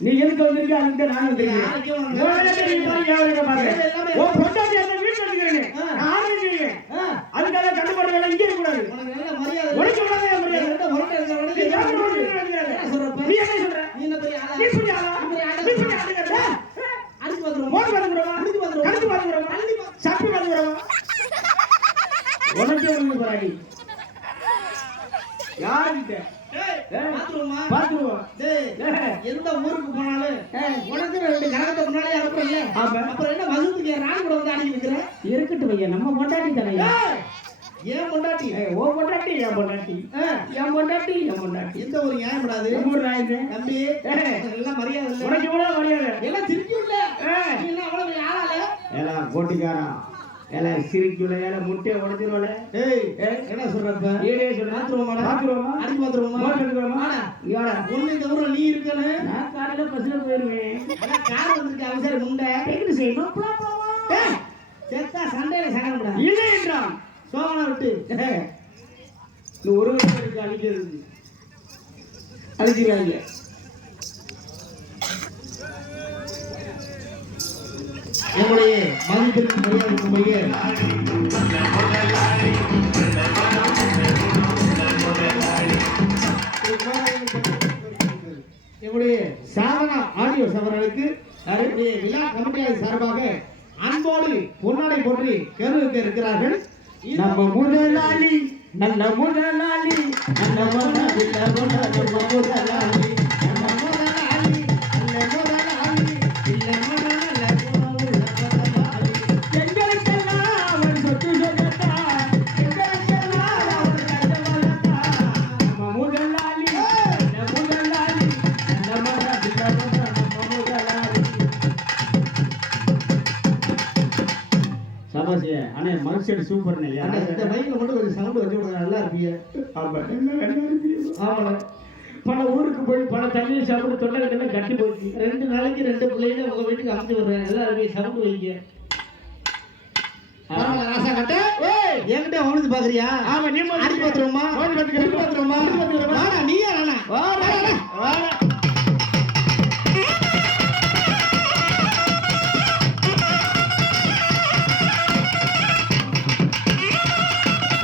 நீ எதுக்கு வந்திருக்க அதுக்கு நான் வந்திருக்கேன் அதுக்காக கண்டுபடுற இங்கே கூடாது உனக்கே ஒண்ணு போராடி யாருக்கிட்ட எந்த ஊருக்கு போனாலும் உனக்கு ரெண்டு கரகத்தை முன்னாடியே அனுப்புறல அப்புறம் என்ன வகுப்புக்கு நான் கூட வந்து அடிக்க வைக்கிறேன் இருக்கட்டும் ஐயா நம்ம பொண்டாட்டி தானே ஏன் பொண்டாட்டி ஓ பொண்டாட்டி என் பொண்டாட்டி என் பொண்டாட்டி என் பொண்டாட்டி எந்த ஒரு நியாயம் கூடாது தம்பி எல்லாம் மரியாதை இல்லை உனக்கு எவ்வளவு மரியாதை எல்லாம் திருப்பி இல்ல எல்லாம் அவ்வளவு ஆளால எல்லாம் கோட்டிக்காரா எல்லாம் சிரிக்கல எல்லாம் முட்டையை உடைச்சிருவாள என்ன சொல்றப்ப ஏடே சொல்ற பாத்துருவோமா அடிக்க பாத்துருவோமா ஒண்ணு இந்த ஊர்ல நீ இருக்கனு நான் காலையில பஸ்ல போயிருவேன் கார் வந்திருக்க அவசர முண்டை டேக்கிட்டு செய்யணும் செத்தா சண்டையில சகனம் கூடாது இல்லை என்றான் சோமனை விட்டு இந்த ஒரு வருஷம் இருக்கு அழிக்கிறது அழிக்கிறாங்க நம்முடைய மதிப்பிற்கு மரியாதைக்குரிய நம்முடைய சாதனா ஆடியோ அவர்களுக்கு விழா கமிட்டியாளர் சார்பாக அன்போடு பொன்னாடை போற்றி கருவுக்கு இருக்கிறார்கள். நம்ம முதலாளி நல்ல முதலாளி நல்ல முதலாளி மனுஷன் சூப்பர் இந்த மைக்ல மட்டும் கொஞ்சம் சவுண்ட் வச்சு விடுங்க நல்லா இருப்பீங்க. பல ஊருக்கு போய் பல தண்ணியை சாப்பிட்டு தொண்டை கட்டி போச்சு 2 நாளைக்கு 2 பிள்ளைங்க உங்க வீட்டுக்கு அமுச்சு விடுறேன் நல்லா இருப்பீங்க சவுண்ட் வைங்க. ராசா கட்ட என்கிட்ட அவனுக்கு பாக்குறியா? ஆமா நீ பாத்துருவோமா பாத்துருவோமா நீயா வாடா